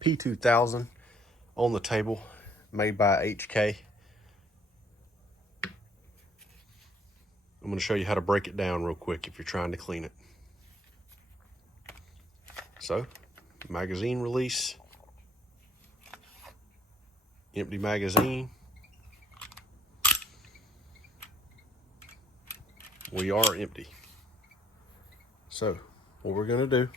P2000 on the table, made by HK. I'm going to show you how to break it down real quick if you're trying to clean it. So, magazine release, empty magazine. We are empty. So, what we're going to do,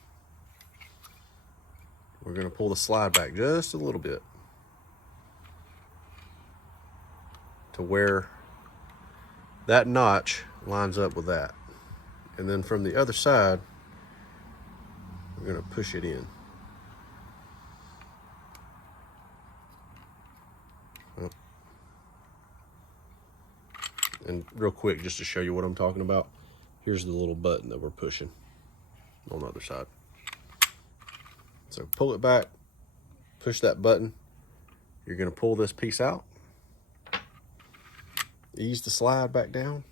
we're going to pull the slide back just a little bit to where that notch lines up with that. And then from the other side, we're going to push it in. And real quick, just to show you what I'm talking about, here's the little button that we're pushing on the other side. So pull it back, push that button. You're going to pull this piece out, ease the slide back down,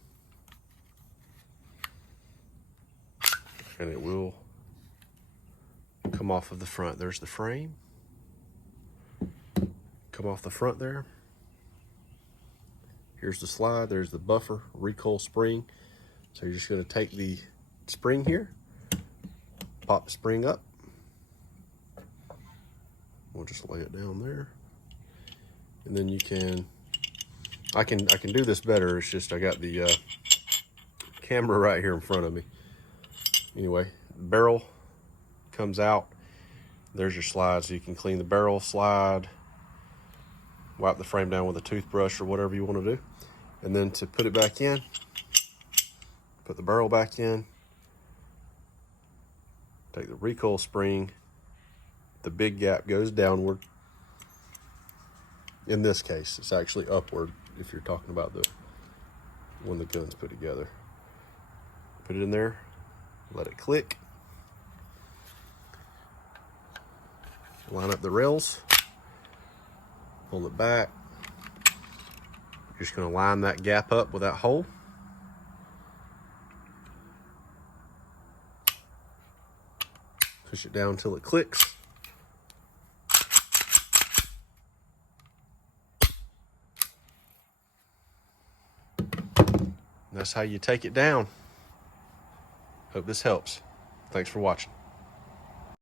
and it will come off of the front. There's the frame. Come off the front there. Here's the slide. There's the buffer recoil spring. So you're just going to take the spring here, pop the spring up. We'll just lay it down there, and then you can. I can do this better. It's just I got the camera right here in front of me. Anyway, the barrel comes out. There's your slide, so you can clean the barrel, slide, wipe the frame down with a toothbrush or whatever you want to do. And then to put it back in, put the barrel back in, take the recoil spring, the big gap goes downward. In this case, it's actually upward if you're talking about when the gun's put together. Put it in there, let it click. Line up the rails, pull it back. You're just going to line that gap up with that hole. Push it down until it clicks. And that's how you take it down. Hope this helps. Thanks for watching.